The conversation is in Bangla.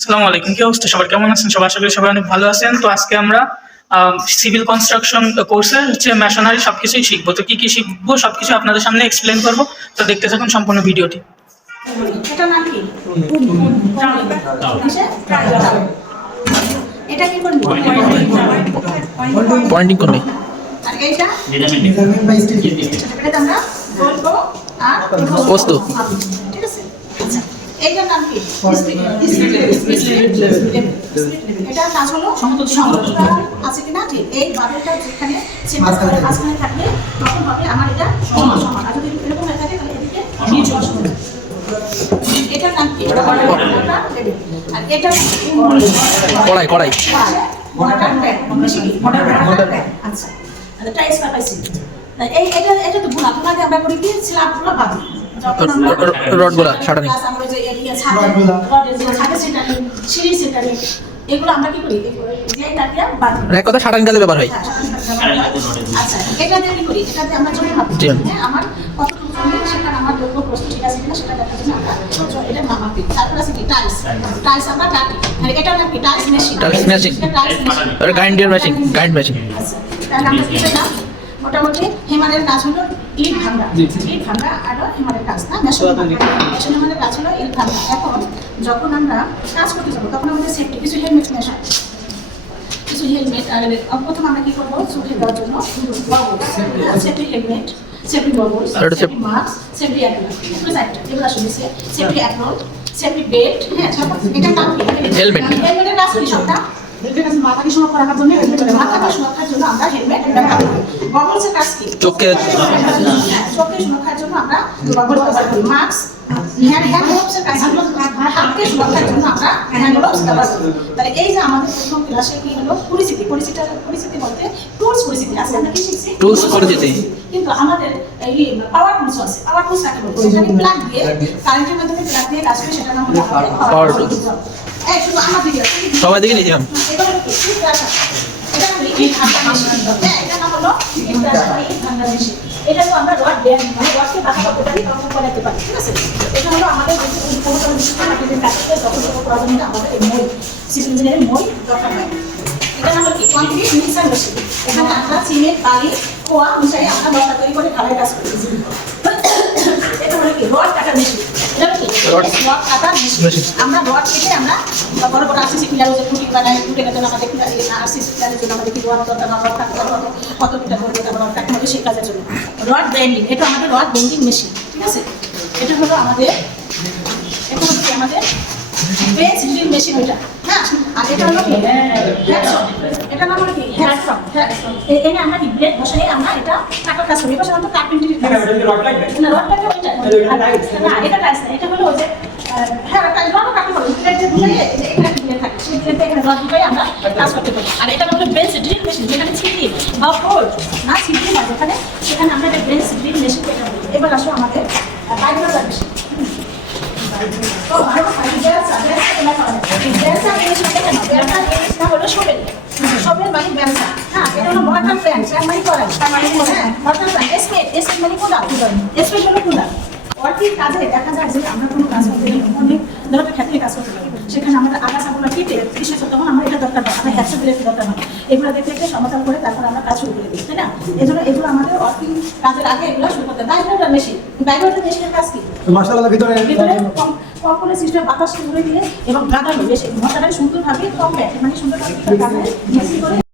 আসসালামু আলাইকুম। কি অবস্থা সবার, কেমন আছেন সবাই? আশা করি সবাই অনেক ভালো আছেন। তো আজকে আমরা সিভিল কনস্ট্রাকশন কোর্সে মেশনারি সবকিছুই শিখবো। তো কি কি শিখবো সবকিছু আপনাদের সামনে এক্সপ্লেন করবো। তো দেখতে থাকুন সম্পূর্ণ ভিডিওটি। এটা নাম কি? এটা কি করবি? পয়েন্টিং করবে। আর এইটা এটা আমরা বলবো আর বস্তু। ঠিক আছে। আচ্ছা এইটার নাম কি? এটা কাজ হলো সমতুল্য আছে কিনা ঠিক এই বাবেলটা যেখানে মাঝখানে থাকলে তখন হবে আমার এটা সমান সমান। আর যদি এরকম হয়ে থাকে তাহলে এদিকে নিচে আসবে। এটার নাম কি? আর এটা কড়াই কড়াই মডার্ন ব্যাগ মডার্ন ব্যাগ। আচ্ছা আর টাইলস পাইছি এই এটা তো গুণা গুণাকে আমরা করি কি স্ল্যাবগুলো বাঁধি রডগুলা ছাড়ানি আমরা যে এরিয়া ছাড়ে রডের যে ছাড়ে সেটারি সিঁড়ি সেটারি এগুলো আমরা কি করি যে টাকিয়া বাঁধি এক কথা ছাড়ানি কাজে ব্যবহার হয়। আচ্ছা এটা দিয়ে কি করি এটাতে আমরা জমি ভাবি হ্যাঁ আমার কতটুকু জমি সেটা আমার দৈর্ঘ্য প্রস্থ ঠিক আছে কিনা সেটা দেখার জন্য আমরা এটা মাপি। তারপর আছে কি টাইলস আমরা কাটি আর এটা নাম কি টাইলস মেশিন আর গ্রাইন্ডার মেশিন গ্রাইন্ড মেশিন। আচ্ছা তাহলে আমরা কি পেলাম মোটামুটি হেমানের কাজ হলো ইট ভাঙা আর হেমানের কাজ না মেশিনের কাজ হলো ইট ভাঙা। এখন যখন আমরা কাজ করতে যাবো তখন আমাদের সেফটি কিছু হেলমেট নেশা কিছু হেলমেট আর প্রথম আমরা কি করবো চোখে দেওয়ার জন্য safety helmet safety goggles safety mask safety apron এগুলো আসলে সেফটি অ্যাপ্রন সেফটি বেল্ট হ্যাঁ এটা নাম কি হেলমেটের কাজ কি সবটা মাথাকে সুরক্ষা রাখার জন্য মাথাকে সুরক্ষার জন্য আমরা হেলমেট ব্যবহার করি। গগলসের কাজ কি? চোখে সুরক্ষার জন্য আমরা গগল ব্যবহার করি। মাস্ক হ্যান্ড গ্লোভসের কাজ হলো হাতকে সুরক্ষার জন্য আমরা হ্যান্ড গ্লোভস ব্যবহার করি। তাহলে এই যে আমাদের প্রথম ক্লাসে কি হলো পরিচিতি বলতে টুলস পরিচিতি আছে। আমরা কি শিখছি? টুলস পরিচিতি। কিন্তু আমাদের এই পাওয়ার টুলস আছে। পাওয়ার টুলস কাকে বলে? যেখানে প্লাগ দিয়ে কারেন্টের মাধ্যমে প্লাগ দিয়ে কাজ করে সেটা নাম হলো পাওয়ার টুলস। এই শুধু আমার দিকে সবাই দিকে নিলাম। এটা হলো কি এটা হলো ইট ভাঙা মেশিন। হ্যাঁ এটা নাম হলো ইট ভাঙা মেশিন। এটা তো আমরা রড দেন মানে রডকে বাঁকা করতে পারি তখন করাতে পারি। ঠিক আছে। এটা হলো আমাদের কোনো মেশিনের কাজ করে তখন করার জন্য আমাদের এই মই সিভিল ইঞ্জিনিয়ারিং মই দরকার হয়। এটা নাম হলো কি কংক্রিট মিক্সার মেশিন। এখানে আমরা সিমেন্ট বালি খোয়া মিশিয়ে আমরা মশলা তৈরি করে ঢালাই কাজ করি। এটা হলো কি রড কাটার মেশিন। এটা কি রড কাটার মেশিন। আমরা রড কেটে আমরা বড় বড় আরসিসি পিলার যে টুটি বানাই টুটি কাটার আমাদের আরসিসি পিলারের জন্য আমাদের কি রড দরকার রড কাটতে হবে কত মিটার করে রড কাটতে হবে সেই কাজের জন্য রড বেন্ডিং। এটা আমাদের রড বেন্ডিং মেশিন। ঠিক আছে। এটা হলো আমাদের এখন হচ্ছে আমাদের বেঞ্চ ড্রিল মেশিন ওইটা হ্যাঁ। আর এটা হলো কি এটা নাম হলো কি হ্যাকসন। এখানে আমরা কি ব্লেড বসাই আমরা এটা কাটার কাজ করি। এটা সাধারণত কার্পেন্টারি কাজ। রড লাগবে না রড লাগবে ওইটা না এটা টাইলস না এটা হলো ওই যে হ্যাঁ টাইলস রড কাটতে পারি ব্লেড দিয়ে দিলে এখানে ব্লেড থাকে সেই ব্লেড এখানে রড দিয়ে আমরা কাজ করতে পারি। আর এটা হলো বেঞ্চ ড্রিল মেশিন যেখানে ছিটি বা ফোল্ড না ছিটি না যেখানে সেখানে আমরা এটা বেঞ্চ ড্রিল মেশিন এটা বলি। এবার আসো আমাদের বাইরের মেশিন তো ভালো সবের মানে ব্যবসা হ্যাঁ এটা হলো মডার্ন প্ল্যান মানে করাই হ্যাঁ মডার্ন প্ল্যান এসপেট মানে কোন এসপেট হলো কোন অর্থের কাজে দেখা যায় যে আমরা কোনো কাজ করতে গেলে অনেক ধরনের ক্ষেত্রে কাজ করতে পারি সেখানে আমাদের আগাছাগুলো কেটে বিশেষ তখন আমরা এটা দরকার হয় আমরা হ্যাকসা বিলের দরকার হয় এগুলো দেখে দেখে সমতল করে তারপর আমরা কাজ শুরু করে দিই তাই না। এগুলো আমাদের অর্থিং কাজের আগে এগুলো শুরু করতে বাইরের মেশিন মেশিনের কাজ কি মশলার ভিতরে কম্পোনে সিস্টেম বাতাস ঘুরে দিয়ে এবং গাদানো বেশি মশলাটা সুন্দরভাবে কম ব্যাট মানে সুন্দরভাবে